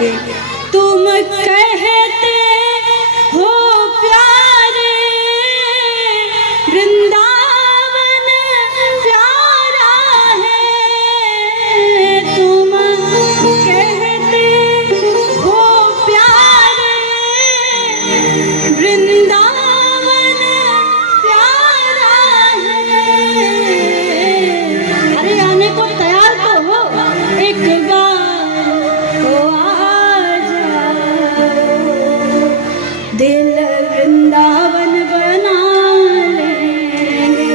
जाएंगे। तुम कहते हो प्यारे वृंदावन प्यारा है, तुम कहते हो प्यारे वृंदावन प्यारा है। अरे आने को तैयार तो हो, एक बार तो आ जाओ, दिल वृंदावन बना लेंगे।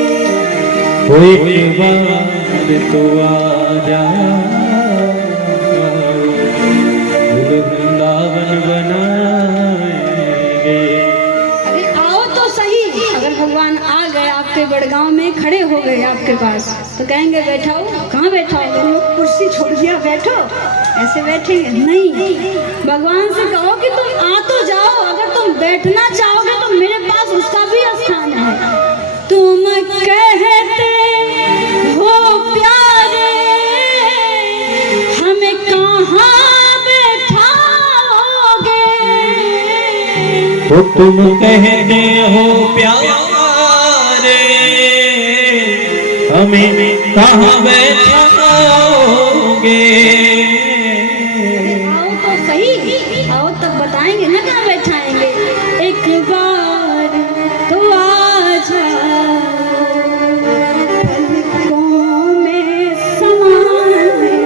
एक बार तो आ जाओ, दिल वृंदावन बनाएंगे। अरे आओ तो सही। अगर भगवान आ गए आपके बड़गांव में, खड़े हो गए आपके पास, तो कहेंगे बैठाओ। कहाँ बैठाओगे? कुर्सी छोड़ दिया, बैठो। ऐसे बैठेंगे नहीं। भगवान से कहो कि तुम आ तो जाओ। अगर तुम बैठना चाहोगे तो मेरे पास उसका भी स्थान है। तुम कहते हो प्यारे हमें कहाँ बैठाओगे? तो तुम कहते हो प्यारे हमें कहाँ बैठाओगे? आओ तो सही, आओ तब बताएंगे ना कहाँ बैठाएंगे। एक बार तो आ जाओ, पलकों में समा लेंगे।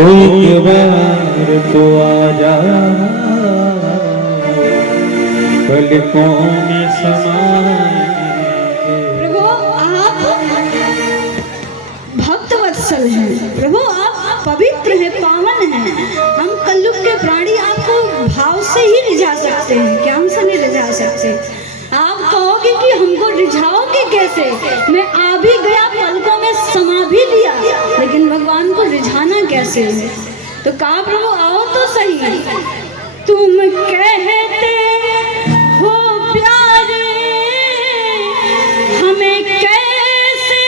एक बार तो आ जाओ, पलकों में समाएंगे। प्रभु आप भक्त वत्सल हैं, प्रभु आप पवित्र हैं, पावन हैं। हम कलयुग के प्राणी आपको भाव से ही रिझा सकते हैं, ज्ञान से नहीं रिझा सकते। आप कहोगे कि हमको रिझाओगे कैसे? मैं आ भी गया, पलकों में समा भी लिया, लेकिन भगवान को रिझाना कैसे? तो कहा प्रभु आओ तो सही। तुम कहते हो प्यारे हमें कैसे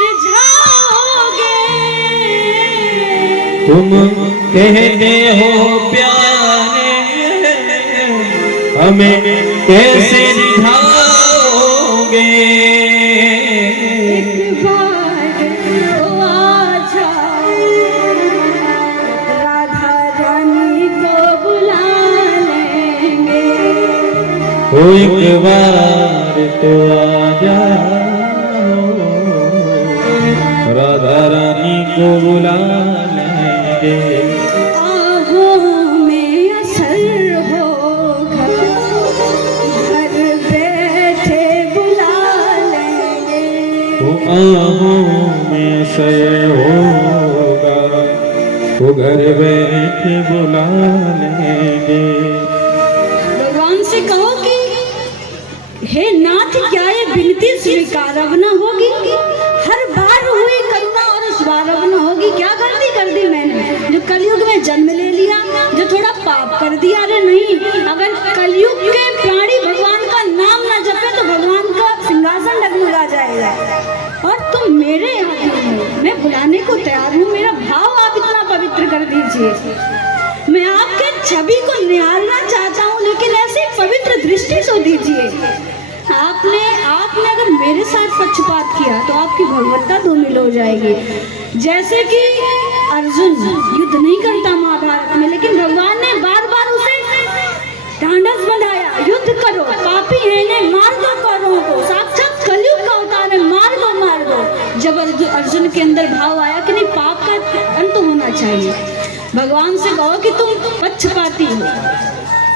रिझाओगे? तुम कहते हो प्यारे हमें कैसे रिझाओगे? एक बार तो आ जाओ, राधा रानी को बुला लेंगे। एक बार तो आ जाओ, राधा रानी को बुला लेंगे। आहों में असर होगा, घर बैठे बुला लेंगे। तो आहों में असर होगा, तो घर बैठे बुला लेंगे। भगवान से कहो कि हे नाथ क्या ये विनती स्वीकार अब न होगी? हर बार हुई करुणा और इस बार अब न होगी। क्या गलती कर दी मैंने जो कलयुग में जन्म ले लिया, जो थोड़ा पाप कर दिया? अरे नहीं, अगर कलयुग के प्राणी भगवान का नाम न जपे तो भगवान का सिंहासन डगमगा जाएगा। और तुम मेरे यहाँ क्यों हो? मैं बुलाने को तैयार हूँ, मेरा भाव आप इतना पवित्र कर दीजिए। मैं आपके छवि को निहारना चाहता हूँ, लेकिन ऐसी पवित्र दृष्टि से दीजिए। आपने अगर मेरे साथ पक्षपात किया तो आपकी भगवत्ता धूमिल हो जाएगी। जैसे कि अर्जुन युद्ध नहीं करता महाभारत में, लेकिन भगवान ने बार बार उसे ढांढस बंधाया, युद्ध करो, पापी है ने मार दो कौरवों को, साक्षात कलयुग का अवतार है, मार दो मार दो। जब अर्जुन के अंदर भाव आया कि नहीं, पाप का अंत होना चाहिए, भगवान से कहो कि तुम पक्षपाती हो।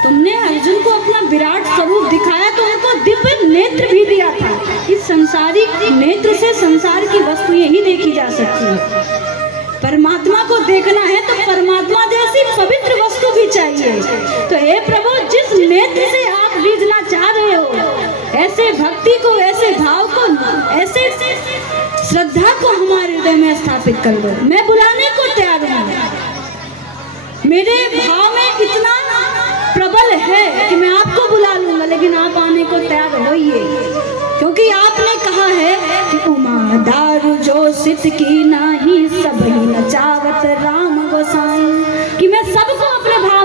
तुमने अर्जुन को अपना विराट स्वरूप दिखाया तो उनको दिव्य नेत्र भी दिया था। इस संसारिक नेत्र से संसार की वस्तुएं ही देखी जा सकती है। परमात्मा को देखना है तो परमात्मा जैसी पवित्र वस्तु भी चाहिए। तो हे प्रभु, जिस नेत्र से आप रीझना चाह रहे हो, ऐसे भक्ति को, ऐसे भाव को, ऐसे श्रद्धा को हमारे हृदय में स्थापित कर दो। मैं बुलाने को तैयार हूँ। मेरे भाव में इतना प्रबल है कि मैं आपको बुला लूंगा, लेकिन आप आने को तैयार होइए, क्योंकि आपने कहा है कि उमा दारू जो सित की नाही, सब ही नचावत राम गोसाई, कि मैं सब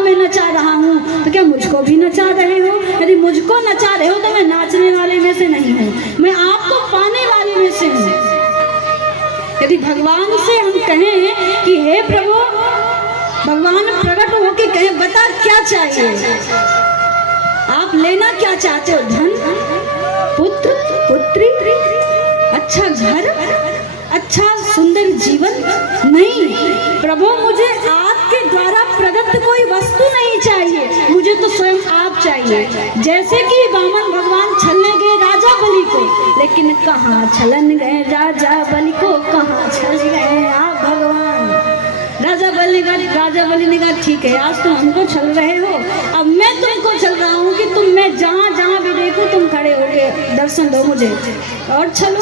में नचा रहा हूँ तो क्या मुझको भी नचा रहे हो? यदि मुझको नचा रहे हो तो मैं नाचने वाले में से नहीं हूँ, मैं आपको पाने वाले में से हूँ। यदि भगवान से हम कहें कि हे प्रभु, भगवान प्रकट होके कहें बता क्या चाहिए, आप लेना क्या चाहते हो? धन, पुत्र, पुत्री, अच्छा घर, अच्छा सुंदर जीवन? नहीं प्रभु, मुझे आपके द्वारा प्रदत्त कोई वस्तु नहीं चाहिए, मुझे तो स्वयं आप चाहिए। जैसे कि वामन भगवान छलने गए राजा बलि को, लेकिन कहाँ छलन गए राजा बलि को, कहाँ छल गए आप भगवान? राजा बलि ने कहा ठीक है, आज तुम हमको छल रहे हो, अब मैं तुमको छल रहा हूँ कि तुम, मैं जहाँ जहाँ भी देखूँ तुम खड़े होके दर्शन दो मुझे और छलो।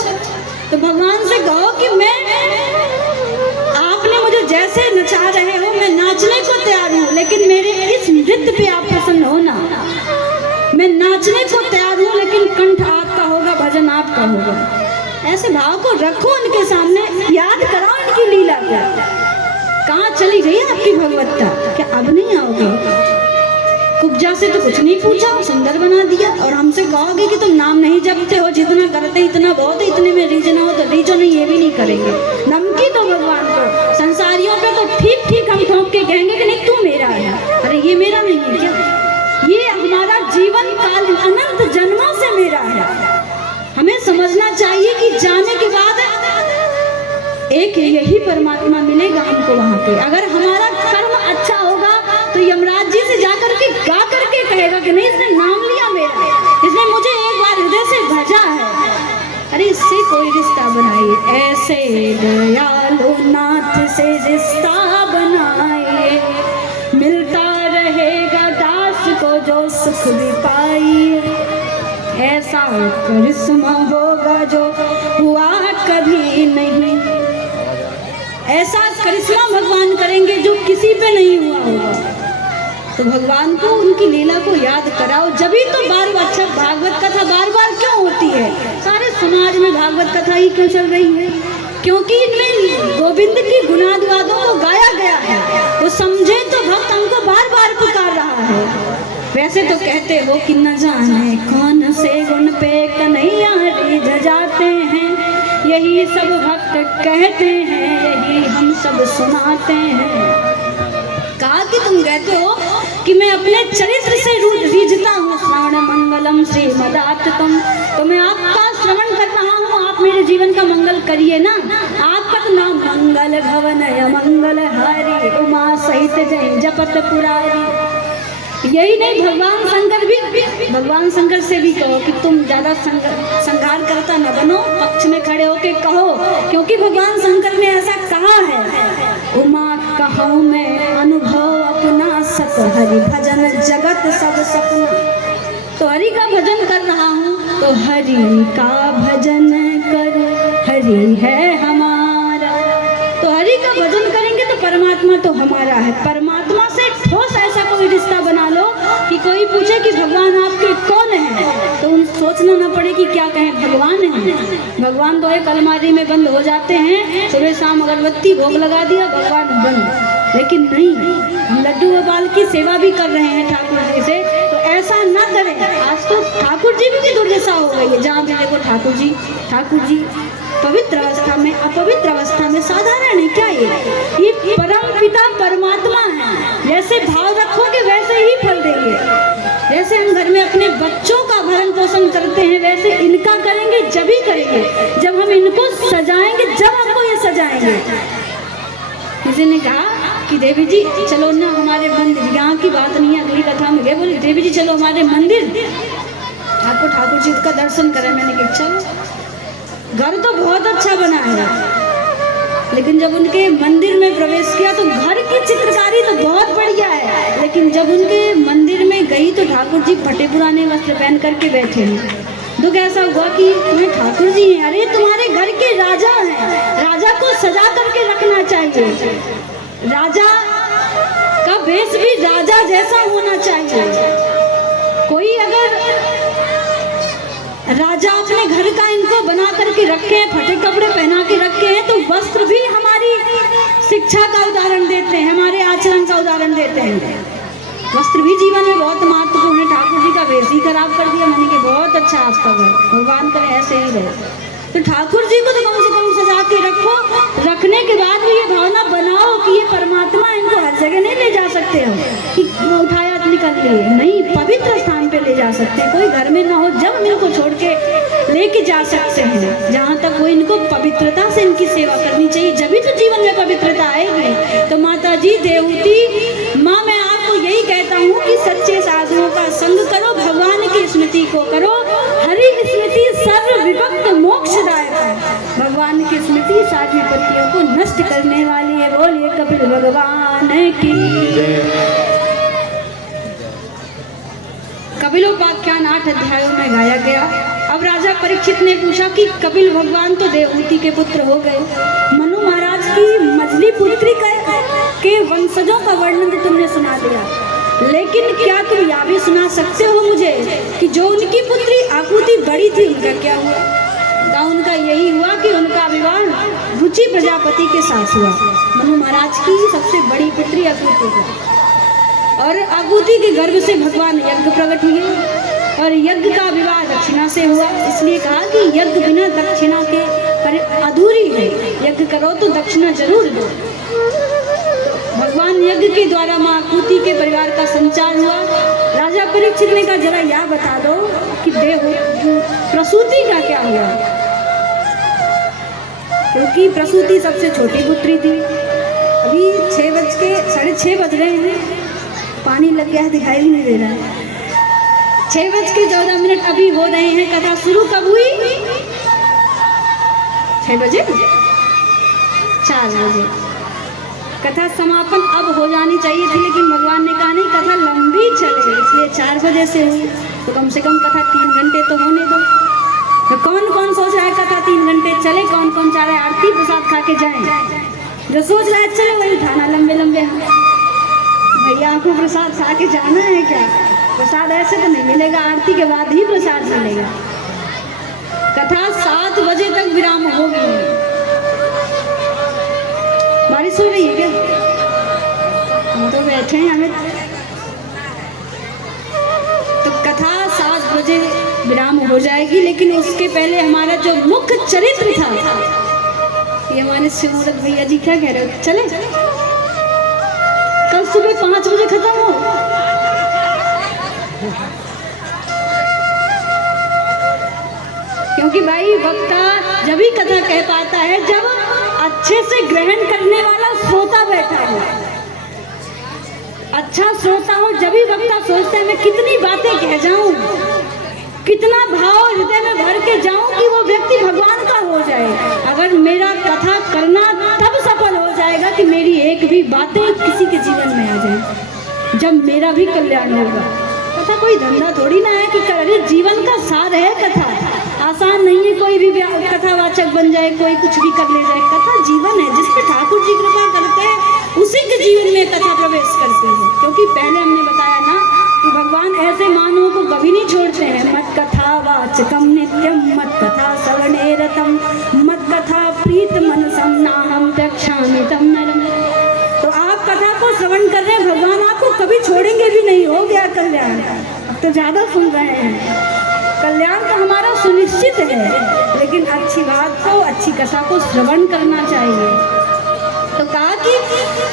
तो भगवान से कहो कि मैं, आपने मुझे जैसे नचा रहे हो मैं नाचने को तैयार हूँ, लेकिन मेरे इस नृत्य पे आप प्रसन्न हो ना। मैं नाचने को तैयार हूँ लेकिन कंठ आपका होगा, भजन आपका होगा। ऐसे भाव को रखो उनके सामने, याद कराओ इनकी लीला को। कहाँ चली गई आपकी भगवत्ता? क्या अब नहीं आओगे? कुब्जा से तो कुछ नहीं पूछा, सुंदर बना दिया, और हमसे कहोगे कि तुम नाम नहीं जपते हो, जितना करते इतना बहुत है, इतने में रीझ ना हो तो रीझो नहीं, ये भी नहीं करेंगे। धमकी दो भगवान को। संसारियों पे तो ठीक ठीक हम ठोक के कहेंगे कि नहीं तू मेरा है, अरे ये मेरा नहीं है क्या? ये हमारा जीवन काल अनंत जन्मों से मेरा है। हमें समझना चाहिए कि जाने के बाद एक यही परमात्मा मिलेगा हमको वहाँ पे। अगर हमारा कर्म अच्छा होगा तो यमराज जी से जाकर के गा करके कहेगा कि नहीं इसने नाम लिया मेरा, इसने मुझे एक बार हृदय से भजा है, अरे इससे कोई रिश्ता बनाइए। ऐसे दयालु नाथ से रिश्ता बनाइए, मिलता रहेगा दास को जो सुख भी पाइए। ऐसा करिश्मा होगा जो हुआ कभी नहीं, ऐसा करिश्मा भगवान करेंगे जो किसी पे नहीं हुआ होगा। तो भगवान को उनकी लीला को याद कराओ, जभी तो बार बार। अच्छा, भागवत कथा बार बार क्यों होती है? सारे समाज में भागवत कथा ही क्यों चल रही है? क्योंकि इनमें गोविंद की गुणानुवादों को गाया गया है। वो समझे तो भक्त हमको बार बार पुकार रहा है। वैसे तो कहते हो कि न जाने कौन से गुण पे कन्हैया रिझ जाते हैं, यही सब भक्त कहते हैं, यही हम सब सुनाते हैं। कहा कि तुम कहते हो कि मैं अपने चरित्र से रीझता हूँ। श्रवण मंगलम श्रीमदाततम, तो मैं आपका श्रवण कर रहा हूँ, आप मेरे जीवन का मंगल करिए ना। आपका तो नाम मंगल भवन मंगल हारी, उमा सहित जय जपत पुरारी। यही नहीं, भगवान शंकर भी, भगवान शंकर से भी कहो कि तुम ज्यादा संघार करता न बनो, पक्ष में खड़े होके कहो, क्योंकि भगवान शंकर ने ऐसा कहा है, उमा कहूँ मैं अनुभव अपना सक, हरि भजन जगत सब सपना। तो हरि का भजन कर रहा हूँ, तो हरि का भजन कर, हरि है हमारा। तो हरि का भजन करेंगे तो परमात्मा तो हमारा है। परमात्मा से ठोस ऐसा कोई रिश्ता बना लो कि कोई पूछे कि भगवान आपके कौन है, तो उन सोचना ना पड़े कि क्या कहें भगवान है। भगवान तो एक अलमारी में बंद हो जाते हैं, सुबह शाम अगरबत्ती भोग लगा दिया, भगवान बंद। लेकिन नहीं, हम लड्डू गोपाल की सेवा भी कर रहे हैं ठाकुर जी से, तो ऐसा ना करें। आज तो ठाकुर जी की दुर्दशा हो गई है, जहाँ भी देखो ठाकुर जी पवित्र अवस्था में, अपवित्र अवस्था में। साधारण है क्या ये परम पिता परमात्मा है। जैसे भाव रखोगे वैसे ही फल देंगे। जैसे हम घर में अपने बच्चों का भरण पोषण करते हैं, वैसे इनका करेंगे जब ही करेंगे, जब हम इनको सजाएंगे, जब हमको ये सजाएंगे। किसी ने कहा कि देवी जी चलो ना हमारे मंदिर, यहाँ की बात नहीं है, अगली कथा में गए, बोले देवी जी चलो हमारे मंदिर, आपको ठाकुर जी का दर्शन करें। मैंने कहा चलो। घर तो बहुत अच्छा बना है, लेकिन जब उनके मंदिर में प्रवेश किया तो घर की चित्रकारी तो बहुत बढ़िया है, लेकिन जब उनके मंदिर में गई तो ठाकुर जी फटे पुराने वस्त्र पहन करके बैठे हैं। दुख ऐसा हुआ कि मैं ठाकुर जी हैं, अरे तुम्हारे घर के राजा हैं, राजा को सजा करके रखना चाहिए। राजा का वेश भी राजा जैसा होना चाहिए। कोई अगर राजा अपने घर का इनको बना करके रखे हैं, फटे कपड़े पहना के रखे हैं, तो वस्त्र भी हमारी शिक्षा का उदाहरण देते हैं, हमारे आचरण का उदाहरण देते हैं। वस्त्र भी जीवन में बहुत महत्वपूर्ण है। ठाकुर जी का वेश ही खराब कर दिया, मैंने कि बहुत अच्छा आपका घर, भगवान करे ऐसे ही रहे। तो ठाकुर जी को तो कम से कम सजा के रखो, रखने के बाद भी ये भावना बनाओ कि ये परमात्मा, इनको हर जगह नहीं ले जा सकते हम कि उठाया निकल लिए, नहीं, पवित्र स्थान पे ले जा सकते हैं। कोई घर में ना हो जब हम इनको छोड़ के लेके जा सकते हैं, जहाँ तक वो इनको पवित्रता से इनकी सेवा करनी चाहिए, जब भी तो जीवन में पवित्रता आएगी। तो माता जी देवती माँ, मैं आपको यही कहता हूँ कि सच्चे साधुओं का संग करो, भगवान की स्मृति को करो। हरि स्मृति सर्व विभक्त मोक्षदायक है। भगवान की स्मृति सारी विपत्तियों को नष्ट करने वाली है। बोलिए कपिल भगवान की। कपिलोपाख्यान 8 अध्यायों में गाया गया। अब राजा परीक्षित ने पूछा कि कपिल भगवान तो देवहूति के पुत्र हो गए, मनु महाराज की मझली पुत्री के वंशजों का वर्णन तो तुमने सुना दिया, लेकिन क्या तुम यह भी सुना सकते हो मुझे कि जो उनकी पुत्री आकुति बड़ी थी उनका क्या हुआ? तो उनका यही हुआ कि उनका विवाह रुचि प्रजापति के साथ हुआ। मनु महाराज की सबसे बड़ी पुत्री आकुति थी, और आकुति के गर्भ से भगवान यज्ञ प्रकट हुए, और यज्ञ का विवाह दक्षिणा से हुआ। इसलिए कहा कि यज्ञ बिना दक्षिणा के अधूरी है, यज्ञ करो तो दक्षिणा जरूर दो। भगवान यज्ञ के द्वारा माँ आकुति के परिवार का संचार हुआ। राजा परीक्षित ने कहा जरा यह बता दो कि प्रसूति का क्या हुआ, क्योंकि प्रसूति सबसे छोटी पुत्री थी। अभी 6:06 बज रहे हैं, पानी लग गया है, दिखाई भी नहीं दे रहा है। 6:14 अभी हो रहे हैं। कथा शुरू कब हुई? 6 बजे, 4 बजे। कथा समापन अब हो जानी चाहिए थी, लेकिन भगवान ने कहा नहीं, कथा लंबी चले, इसलिए 4 बजे से हुई। तो कम से कम कथा 3 घंटे तो होने दो। तो कौन कौन सोच रहा है कथा 3 घंटे चले? कौन कौन चाह रहा है आरती प्रसाद खा के जाएं? जो सोच रहा है चलो वही खाना लंबे लंबे भैया आपको प्रसाद खा के जाना है क्या? प्रसाद ऐसे तो नहीं मिलेगा, आरती के बाद ही प्रसाद मिलेगा। कथा 7 बजे तक विराम होगी। बारिश हो रही है क्या? हम तो बैठे हैं, हमें तो कथा 7 बजे विराम हो जाएगी, लेकिन उसके पहले हमारा जो मुख्य चरित्र था, ये हमारे शिवमूर्त भैया जी क्या कह रहे हो, चले कल सुबह 5 बजे खत्म हो। क्योंकि भाई वक्ता जब ही कथा कह पाता है जब अच्छे से ग्रहण करने वाला श्रोता बैठा हो, अच्छा श्रोता हो। जब ही वक्ता सोचता है मैं कितनी बातें कह जाऊं, कितना भाव हृदय में भर के जाऊं कि वो व्यक्ति भगवान का हो जाए। अगर मेरा कथा करना तब सफल हो जाएगा कि मेरी एक भी बातें किसी के जीवन में आ जाए, जब मेरा भी कल्याण होगा। कथा कोई धंधा थोड़ी ना है कि अरे जीवन का सार है कथा। आसान नहीं है कोई भी कथावाचक बन जाए, कोई कुछ भी कर ले जाए। कथा जीवन है, जिस पे ठाकुर जी कृपा करते हैं उसी के जीवन में कथा प्रवेश करती है। क्योंकि पहले हमने बताया ना कि भगवान ऐसे मानवों को कभी नहीं छोड़ते हैं। मत कथा वाचकम नित्यम मत कथा श्रवणे रतम मत कथा प्रीत मनसम नाहम प्रक्षामि तम नरम। तो आप कथा को श्रवण कर रहे हैं, भगवान आपको कभी छोड़ेंगे भी नहीं। हो गया कल्याण। अब तो ज़्यादा सुन रहे हैं, कल्याण तो हमारा सुनिश्चित है, लेकिन अच्छी बात को, अच्छी कथा को श्रवण करना चाहिए। तो कहा कि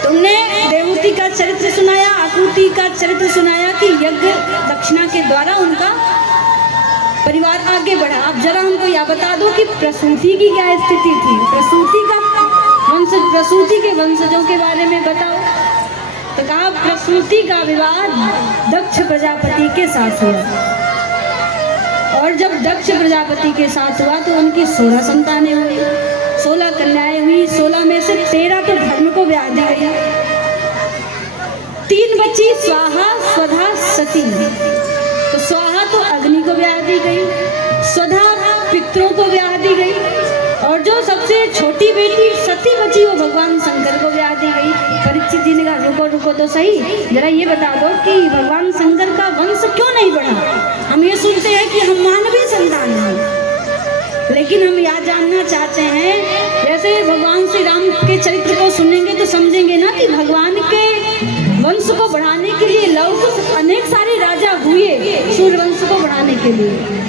तुमने देवहूति का चरित्र सुनाया, आकुति का चरित्र सुनाया कि यज्ञ दक्षिणा के द्वारा उनका परिवार आगे बढ़ा। अब जरा हमको यह बता दो कि प्रसूति की क्या स्थिति थी, प्रसूति के वंशजों के बारे में बताओ। तो कहा प्रसूति का विवाह दक्ष प्रजापति के साथ हुआ, और जब दक्ष प्रजापति के साथ हुआ तो उनकी 16 संतानें हुई, 16 कन्याएं हुई। 16 में से 13 तो धर्म को ब्याह दी गई, 3 बची स्वाहा स्वधा सती। तो स्वाहा तो अग्नि को ब्याह दी गई, स्वधा पितरों को ब्याह दी गई, और जो सबसे छोटी बेटी सती बची वो भगवान शंकर को ब्याह दी गई। परीक्षित जी ने कहा रुको तो सही, जरा ये बता दो कि भगवान शंकर का वंश क्यों नहीं बढ़ा? हम ये सुनते हैं कि हम मानवीय संतान हैं, लेकिन हम यह जानना चाहते हैं, जैसे भगवान श्री राम के चरित्र को सुनेंगे तो समझेंगे ना कि भगवान के वंश को बढ़ाने के लिए लौह अनेक सारे राजा हुए सूर्यवंश को बढ़ाने के लिए।